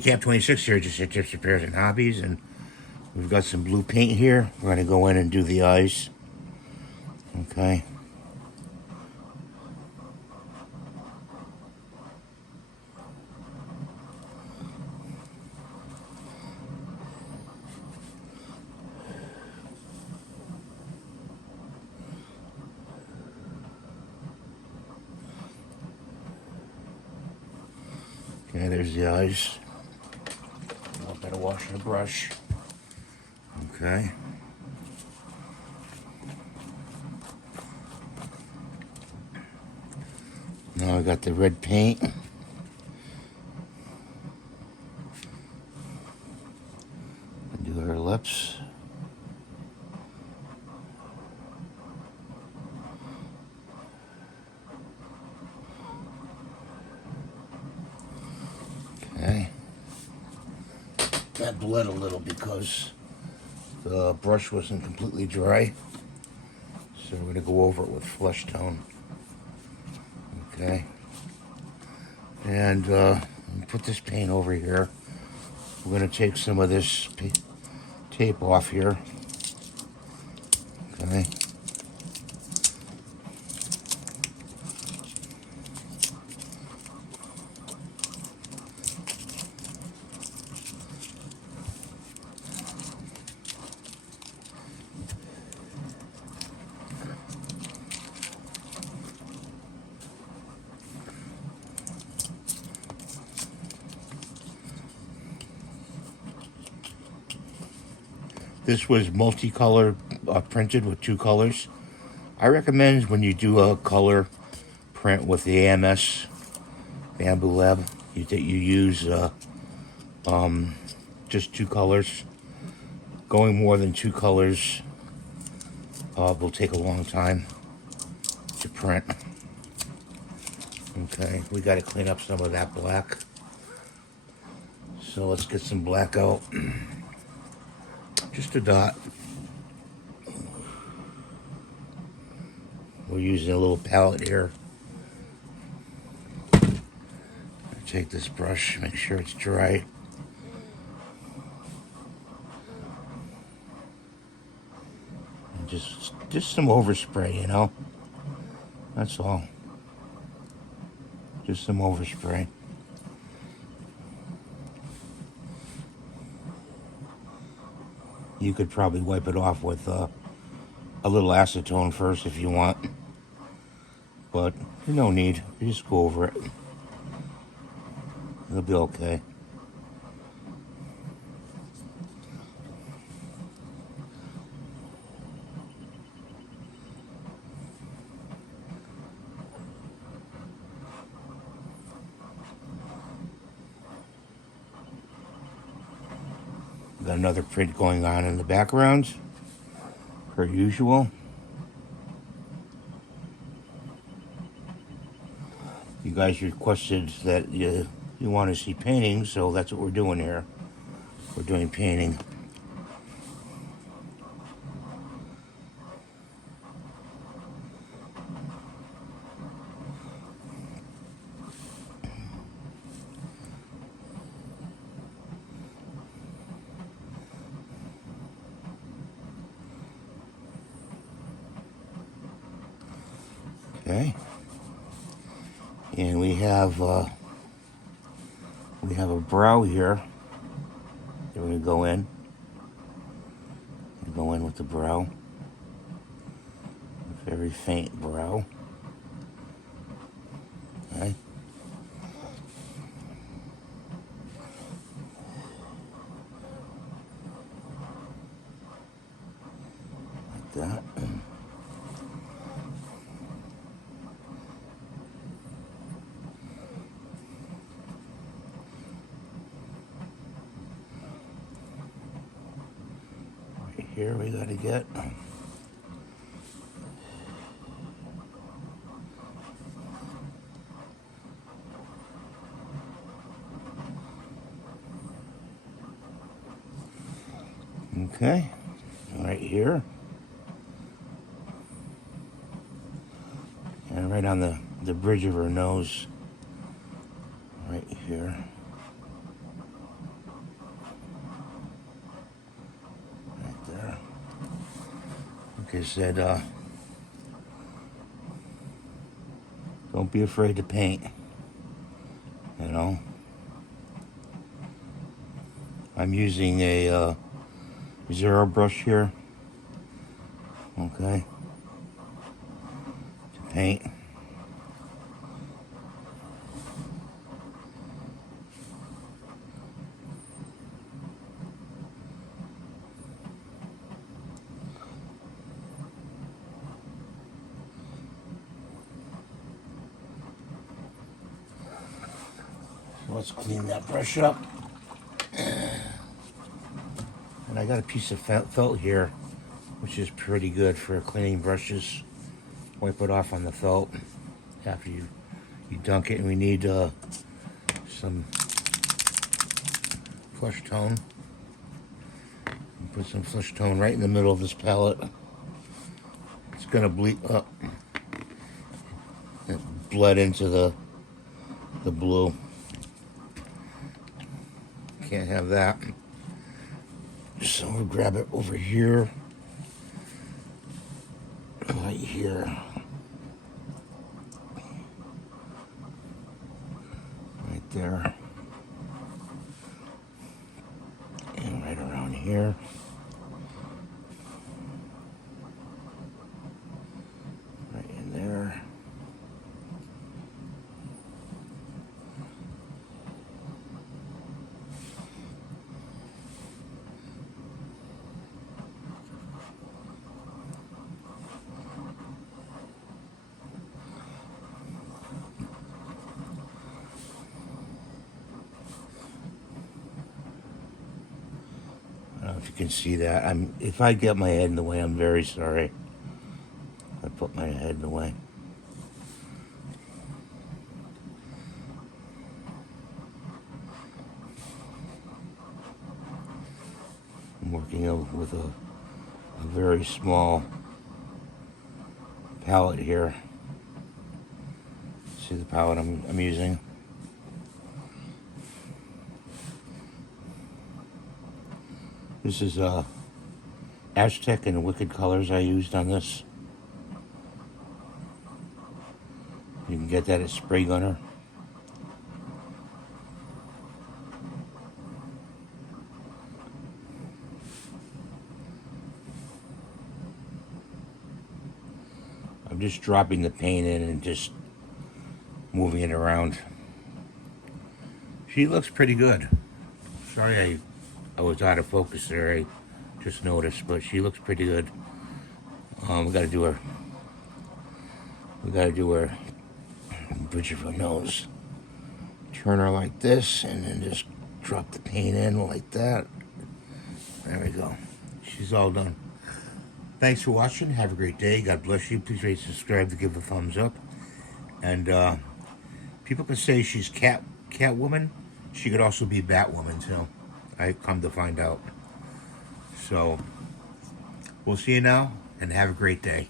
Camp 26 here, just at Tips, Repairs, and Hobbies, and we've got some blue paint here. We're going to go in and do the eyes. Okay. Okay, there's the eyes. I better wash the brush. Okay. Now I got the red paint. Do her lips. Okay. That bled a little because the brush wasn't completely dry. So we're going to go over it with flesh tone. Okay. And put this paint over here. We're going to take some of this tape off here. Okay. This was multicolor printed with 2 colors. I recommend when you do a color print with the AMS Bamboo Lab, you use just 2 colors. Going more than 2 colors will take a long time to print. Okay, we got to clean up some of that black. So let's get some black out. Just a dot. We're using a little palette here. Take this brush, make sure it's dry. And just some overspray, you know. That's all. Just some overspray. You could probably wipe it off with a little acetone first if you want. But no need. You just go over it. It'll be okay. Got another print going on in the background, per usual. You guys requested that you want to see painting, so that's what we're doing here. We're doing painting. Okay. And we have a brow here. We're going to go in. Go in with the brow. A very faint brow. Okay. Like that. Here we got to get okay, right here and right on the bridge of her nose, right here. like I said, don't be afraid to paint. You know, I'm using a zero brush here, okay, to paint. Let's clean that brush up. And I got a piece of felt here, which is pretty good for cleaning brushes. Wipe it off on the felt after you dunk it. And we need some flush tone. Put some flush tone right in the middle of this palette. It's gonna bleed up. It bled into the blue. Can't have that. So we'll grab it over here. Right here. Right there. And right around here. Right in there. I don't know if you can see that. If I get my head in the way, I'm very sorry. I put my head in the way. I'm working with a very small palette here. See the palette I'm using? This is Aztec and Wicked colors I used on this. You can get that at Spray Gunner. I'm just dropping the paint in and just moving it around. She looks pretty good. Sorry I was out of focus there. I just noticed, but she looks pretty good. We gotta do her bridge of her nose. Turn her like this, and then just drop the paint in like that. There we go. She's all done. Thanks for watching. Have a great day. God bless you. Please rate, subscribe, to give a thumbs up. And people can say she's Catwoman. She could also be Batwoman too. I come to find out. So we'll see you now, and have a great day.